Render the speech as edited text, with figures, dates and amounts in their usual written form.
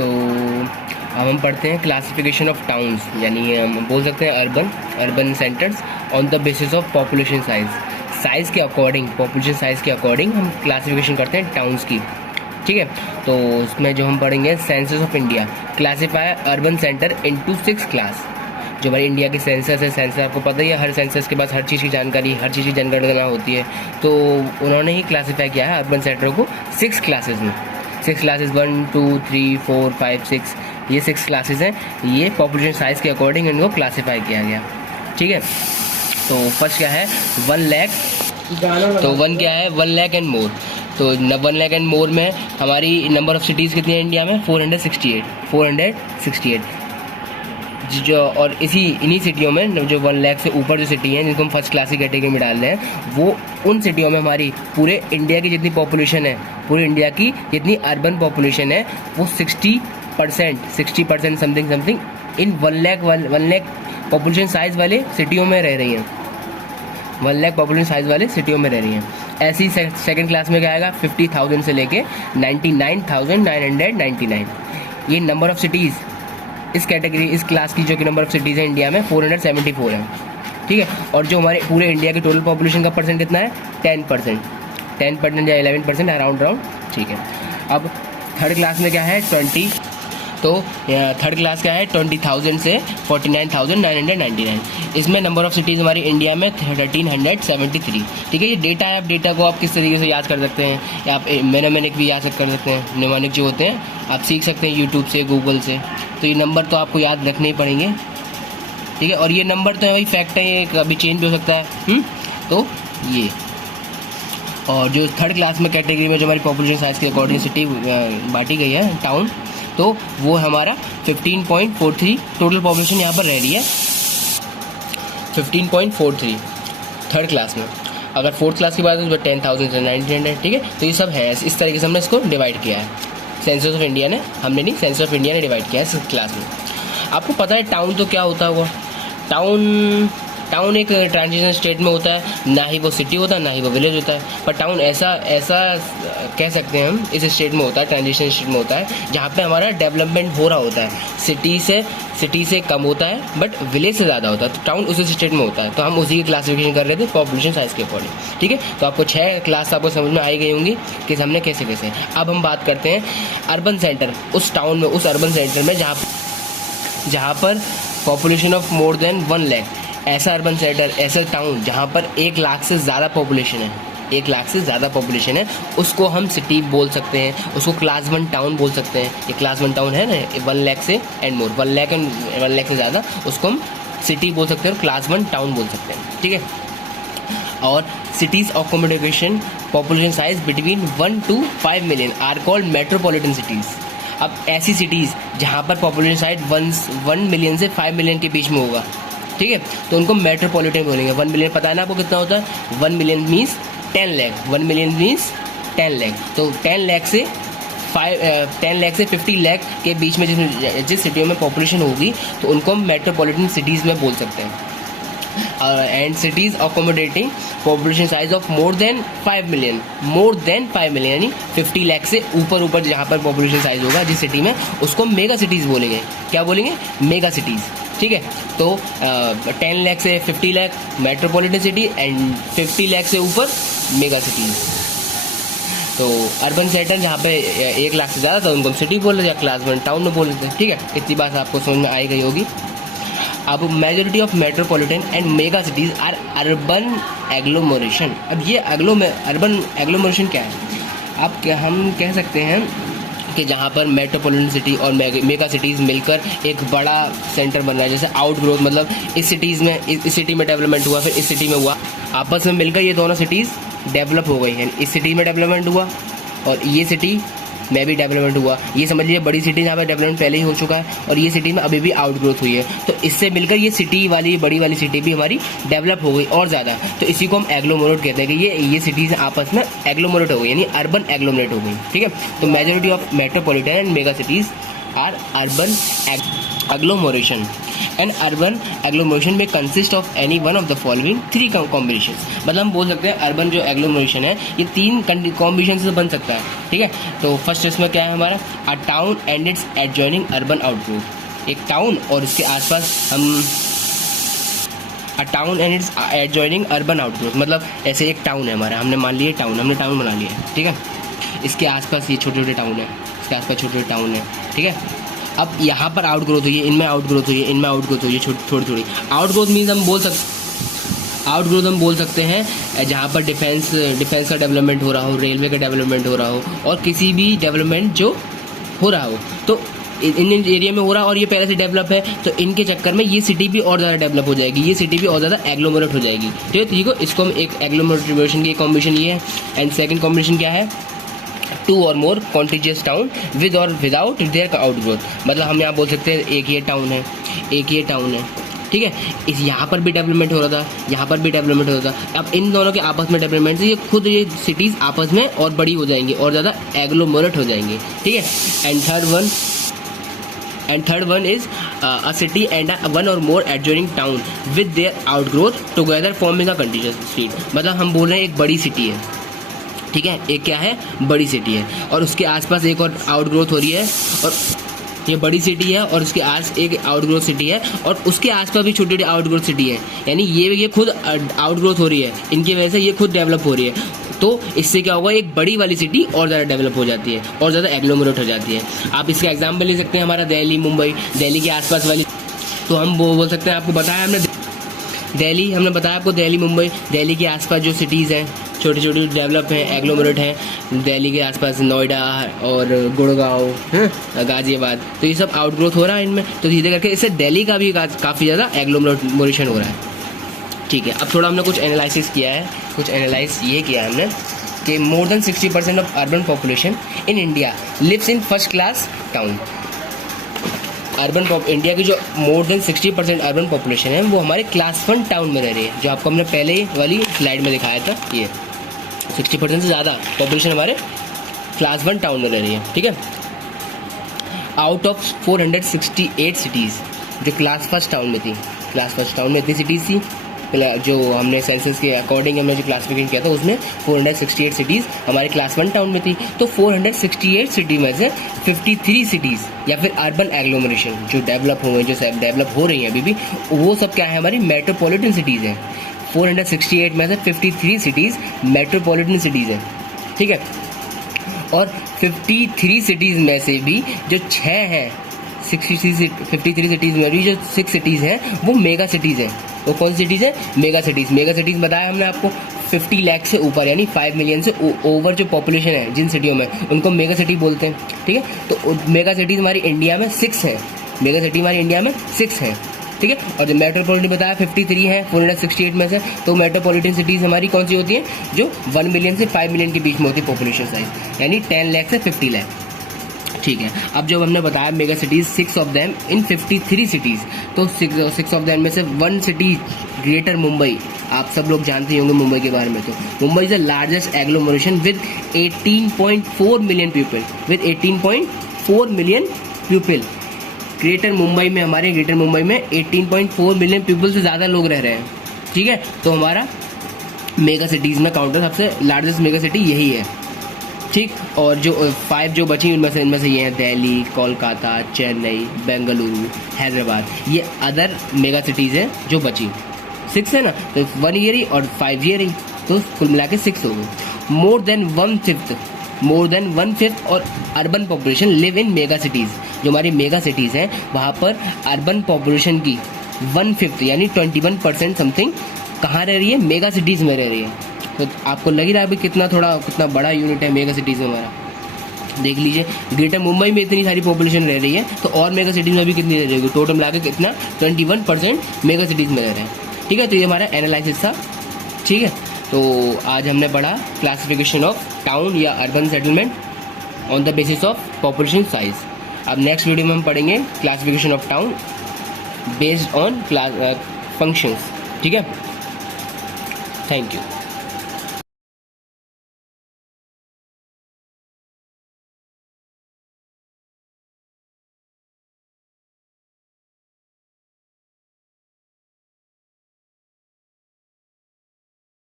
तो अब हम पढ़ते हैं क्लासिफिकेशन ऑफ टाउन्स, यानी हम बोल सकते हैं urban centres on the basis of population size के अकॉर्डिंग, पॉपुलेशन साइज़ के अकॉर्डिंग हम क्लासिफिकेशन करते हैं टाउन्स की। ठीक है, तो उसमें जो हम पढ़ेंगे census of India classify urban centre into 6 class. जो हमारी इंडिया की सेंसस है, सेंसस आपको पता ही है, हर सेंसस के पास हर चीज़ की जानकारी होती है, तो उन्होंने ही क्लासीफाई किया है अर्बन सेंटरों को 6 क्लासेस में। 6 क्लासेस 1 2 3 4 5 6, ये 6 क्लासेस हैं। ये पॉपुलेशन साइज़ के अकॉर्डिंग इनको क्लासीफाई किया गया। ठीक है, तो फर्स्ट क्या है 1 लाख, तो 1 क्या है 1 लाख एंड मोर। तो 1 लाख एंड मोर में हमारी नंबर ऑफ़ सिटीज़ कितनी है इंडिया में 468 जो, और इन्हीं सिटियों में जो 1 लाख से ऊपर जो सिटी हैं जिनको हम फर्स्ट क्लास की कैटेगरी में डाल रहे हैं, वो उन सिटियों में हमारी पूरे इंडिया की जितनी पॉपुलेशन है, पूरे इंडिया की जितनी अर्बन पॉपुलेशन है वो 60% something in 1 lakh population size वाले सिटियों में रह रही हैं। 1 लाख पॉपुलेशन साइज़ वाले सिटियों में रह रही हैं। ऐसी सेकंड क्लास में क्या आएगा 50,000 से लेके 99,999। ये नंबर ऑफ़ सिटीज़ इस कैटेगरी, इस क्लास की जो कि नंबर ऑफ़ सिटीज़ है इंडिया में 474 है। ठीक है, और जो हमारे पूरे इंडिया की टोटल पॉपुलेशन का परसेंट कितना है 10% या 11% अराउंड। ठीक है, अब थर्ड क्लास में क्या है 20, तो थर्ड क्लास क्या है 20,000 से 49,999। इसमें नंबर ऑफ़ सिटीज़ हमारी इंडिया में 1373। ठीक है, ये डेटा है। आप डेटा को आप किस तरीके से याद कर सकते हैं, या आप मेनोमेनिक भी याद कर सकते हैं। निमोनिक जो होते हैं आप सीख सकते हैं यूट्यूब से, गूगल से। तो ये नंबर तो आपको याद रखने ही पड़ेंगे। ठीक है, और ये नंबर तो वही फैक्ट है, ये कभी चेंज भी हो सकता है। तो ये, और जो थर्ड क्लास में कैटेगरी में जो हमारी पॉपुलेशन साइज़ के अकॉर्डिंग सिटी बांटी गई है टाउन, तो वो हमारा 15.43 टोटल पॉपुलेशन यहाँ पर रह रही है 15.43 थर्ड क्लास में। अगर फोर्थ क्लास की बात है तो 10,000 से 900। ठीक है, तो ये सब है, इस तरीके से हमने इसको डिवाइड किया है। सेंसस ऑफ इंडिया ने सेंसस ऑफ इंडिया ने डिवाइड किया है इस क्लास में। आपको पता है टाउन तो क्या होता होगा? टाउन एक ट्रांजिशन स्टेट में होता है, ना ही वो सिटी होता है ना ही वो विलेज होता है, पर टाउन ऐसा कह सकते हैं हम इस स्टेट में होता है, ट्रांजिशन स्टेट में होता है, जहाँ पे हमारा डेवलपमेंट हो रहा होता है। सिटी से कम होता है बट विलेज से ज़्यादा होता है, तो टाउन उसी स्टेट में होता है। तो हम उसी की क्लासिफिकेशन कर रहे थे पॉपुलेशन साइज़ के अकॉर्डिंग। ठीक है, तो आपको 6 क्लास आपको समझ में आई गई होंगी कि हमने कैसे। अब हम बात करते हैं अर्बन सेंटर, उस टाउन में, उस अर्बन सेंटर में जहाँ पर population of more than 1 lakh, ऐसा अर्बन सेंटर, ऐसा टाउन जहाँ पर 1 लाख से ज़्यादा पॉपुलेशन है, 1 लाख से ज़्यादा पॉपुलेशन है, उसको हम सिटी बोल सकते हैं, उसको क्लास 1 टाउन बोल सकते हैं। ये क्लास 1 टाउन है ना, 1 लाख से एंड मोर, 1 लाख से ज़्यादा, उसको हम सिटी बोल सकते हैं और क्लास 1 टाउन बोल सकते हैं। ठीक है, और cities accommodation population size between 1 to 5 million are called metropolitan cities. अब ऐसी सिटीज़ जहाँ पर पॉपुलेशन साइज 1 मिलियन से 5 मिलियन के बीच में होगा, ठीक है, तो उनको मेट्रोपॉलिटन बोलेंगे। 1 मिलियन पता है ना आपको कितना होता है? 1 million means 10 lakh, 1 million means 10 lakh. तो 10 लाख से 50 लाख के बीच में जिस सिटियों में पॉपुलेशन होगी तो उनको हम मेट्रोपॉलिटन सिटीज़ में बोल सकते हैं। And cities accommodating population size of more than 5 million यानी 50 लाख से ऊपर जहाँ पर पॉपुलेशन साइज होगा जिस सिटी में, उसको मेगा सिटीज़ बोलेंगे। क्या बोलेंगे? Mega cities. ठीक है, तो 10 लाख से 50 lakh metropolitan city and 50 lakh से ऊपर मेगा सिटीज़। तो अर्बन सेंटर जहाँ पे 1 लाख से ज़्यादा तो उनको सिटी बोल रहे हैं या क्लास 1 टाउन में बोल रहे हैं। ठीक है, इतनी बात आपको समझ में आई गई होगी। अब majority of metropolitan and mega cities are urban agglomeration. अब ये अर्बन एग्लोमरेशन क्या है? हम कह सकते हैं कि जहाँ पर मेट्रोपॉलिटन सिटी और मेगा सिटीज़ मिलकर एक बड़ा सेंटर बन रहा है। जैसे आउट ग्रोथ, मतलब इस सिटी में डेवलपमेंट हुआ, फिर इस सिटी में हुआ, आपस में मिलकर ये दोनों सिटीज़ डेवलप हो गई हैं। इस सिटी में डेवलपमेंट हुआ और ये सिटी में भी डेवलपमेंट हुआ। ये समझ लीजिए बड़ी सिटी जहाँ पर डेवलपमेंट पहले ही हो चुका है और ये सिटी में अभी भी आउट ग्रोथ हुई है, तो इससे मिलकर ये सिटी वाली बड़ी वाली सिटी भी हमारी डेवलप हो गई और ज़्यादा। तो इसी को हम एग्लोमरेट कहते हैं कि ये सिटीज़ आपस में एग्लोमरेट हो गई, यानी अर्बन एग्लोमरेट हो गई। ठीक है, तो majority of metropolitan and mega cities are urban agglomeration, an urban agglomeration may consist of any one of the following 3 combination. मतलब हम बोल सकते हैं अर्बन जो एग्लोमरेशन है ये 3 कॉम्बिनेशन से बन सकता है, ठीक है। तो फर्स्ट इसमें क्या है हमारा, अ town and it's adjoining urban outgrowth. एक टाउन और इसके आसपास हम अ town and it's adjoining urban outgrowth, मतलब ऐसे एक टाउन है हमारा, हमने मान लिया टाउन, हमने टाउन बना लिया, ठीक है। इसके आसपास ये छोटे छोटे टाउन है, इसके आसपास छोटे छोटे टाउन है, ठीक है। अब यहाँ पर आउट ग्रोथ हुई है, इनमें आउट ग्रोथ हुई है, इनमें आउट ग्रोथ हुई है, थोड़ी थोड़ी आउट ग्रोथ मीन्स हम बोल सकते हैं जहाँ पर डिफेंस का डेवलपमेंट हो रहा हो, रेलवे का डेवलपमेंट हो रहा हो, और किसी भी डेवलपमेंट जो हो रहा हो तो इन एरिया में हो रहा है और ये पहले से डेवलप है, तो इनके चक्कर में ये सिटी भी और ज़्यादा डेवलप हो जाएगी, ये सिटी भी और ज़्यादा एग्लोमरेट हो जाएगी, ठीक है। तो इसको हम एक एग्लोमरेशन की कॉम्बिनेशन ये है। एंड सेकंड कॉम्बिनेशन क्या है, 2 और मोर कॉन्टिजियस टाउन विद और विदाउट देयर आउटग्रोथ। मतलब हम यहाँ बोल सकते हैं एक ये टाउन है, एक ये टाउन है, ठीक है। इस यहाँ पर भी डेवलपमेंट हो रहा था, यहाँ पर भी डेवलपमेंट हो रहा था। अब इन दोनों के आपस में डेवलपमेंट से ये सिटीज़ आपस में और बड़ी हो जाएंगी और ज़्यादा एग्लोमरेट हो जाएंगे, ठीक है। And third one is a city and one or more adjoining town with their outgrowth together forming a continuous street. मतलब हम बोल रहे हैं एक बड़ी सिटी है, ठीक है, एक क्या है, बड़ी सिटी है और उसके आसपास एक और आउटग्रोथ हो रही है, और ये बड़ी सिटी है और उसके आस एक आउटग्रोथ सिटी है और उसके आसपास भी छोटी छोटी आउटग्रोथ सिटी है, यानी ये खुद आउटग्रोथ हो रही है, इनकी वजह से ये खुद डेवलप हो रही है। तो इससे क्या होगा, एक बड़ी वाली सिटी और ज़्यादा डेवलप हो जाती है और ज़्यादा एग्लोमरेट हो जाती है। आप इसका एग्जाम्पल ले सकते हैं हमारा दिल्ली, मुंबई, दिल्ली के आसपास वाली, तो हम वो बोल सकते हैं, आपको बताया हमने दिल्ली, हमने बताया आपको दिल्ली, मुंबई, दिल्ली के आसपास जो सिटीज़ हैं छोटी छोटी डेवलप हैं, एग्लोमरेट हैं, दिल्ली के आसपास नोएडा और गुड़गांव, गाजियाबाद, तो ये सब आउटग्रोथ हो रहा है इनमें, तो धीरे करके इससे दिल्ली का भी काफ़ी ज़्यादा एग्लोमरेशन हो रहा है, ठीक है। अब थोड़ा हमने कुछ एनालिसिस किया है, कुछ एनालाइज ये किया है हमने कि more than 60% of urban population in India lives in first class town. India की जो मोर देन 60% अर्बन पॉपुलेशन है वो हमारे क्लास 1 टाउन में रह रही है, जो आपको हमने पहले वाली स्लाइड में दिखाया था। ये 60% से ज़्यादा पॉपुलेशन हमारे क्लास 1 टाउन में रह रही है, ठीक है। आउट ऑफ 468 सिटीज़ जो क्लास फर्स्ट टाउन में थी, क्लास फर्स्ट टाउन में इतनी सिटीज़ थी, जो हमने सेंसस के अकॉर्डिंग हमने जो क्लासिफिकेशन किया था उसमें 468 सिटीज़ हमारे क्लास 1 टाउन में थी। तो 468 सिटी में से 53 सिटीज़ या फिर अर्बन एग्लोमरेशन जो डेवलप हो गई, जो डेवलप हो रही हैं अभी भी, वो सब क्या है, हमारी मेट्रोपॉलिटन सिटीज़ हैं। 468 में से 53 सिटीज़ मेट्रोपॉलिटन सिटीज़ हैं, ठीक है। और 53 सिटीज़ में से भी जो 6 हैं, 53 सिटीज़ में भी जो 6 सिटीज़ हैं वो मेगा सिटीज़ हैं। वो कौन सी सिटीज़ है, मेगा सिटीज़। मेगा सिटीज़ बताया हमने आपको 50 लाख से ऊपर यानी 5 मिलियन से ओवर जो पॉपुलेशन है जिन सिटियों में, उनको मेगा सिटी बोलते हैं, ठीक है। तो मेगा सिटीज़ हमारी इंडिया में 6 हैं, मेगा सिटी हमारी इंडिया में 6 हैं, ठीक है। और जो मेट्रोपॉलिटन बताया 53 है 468 में से, तो मेट्रोपॉलिटन सिटीज़ हमारी कौन सी होती हैं, जो 1 मिलियन से 5 मिलियन के बीच में होती है पॉपुलेशन साइज, यानी 10 लाख से 50 लाख, ठीक है। अब जब हमने बताया mega cities 6 of them in 53 cities, तो 6 ऑफ देम में से 1 सिटी ग्रेटर मुंबई, आप सब लोग जानते होंगे मुंबई के बारे में। तो Mumbai is the largest agglomeration with 18.4 million people, with 18.4 million people. Greater Mumbai में, हमारे ग्रेटर मुंबई में 18.4 मिलियन पीपल से ज़्यादा लोग रह रहे हैं, ठीक है। तो हमारा मेगा सिटीज़ में काउंटर सबसे लार्जेस्ट मेगा सिटी यही है, ठीक। और जो 5 जो बची इनमें से ये हैं दिल्ली, कोलकाता, चेन्नई, बेंगलुरु, हैदराबाद, ये अदर मेगा सिटीज़ हैं जो बची। 6 है ना, तो 1 ईयर ही और 5 ईयर ही, तो कुल मिला के 6 हो गए। मोर देन वन फिफ्थ और urban population live in mega cities. जो हमारी मेगा सिटीज़ हैं वहाँ पर अर्बन पॉपुलेशन की 1/5 यानी 21% समथिंग कहाँ रह रही है, मेगा सिटीज़ में रह रही है। तो आपको लग ही रहा है कितना बड़ा यूनिट है मेगा सिटीज़ में हमारा। देख लीजिए, ग्रेटर मुंबई में इतनी सारी पॉपुलेशन रह रही है, तो और मेगा सिटीज़ में भी कितनी रह रही है, टोटल मिला के कितना 21% मेगा सिटीज़ में रह रहे हैं, ठीक है। तो ये हमारा एनालिसिस था, ठीक है। तो आज हमने पढ़ा क्लासिफिकेशन ऑफ टाउन या urban settlement on the basis of population size. अब नेक्स्ट वीडियो में हम पढ़ेंगे classification of town based on functions, ठीक है। Thank you.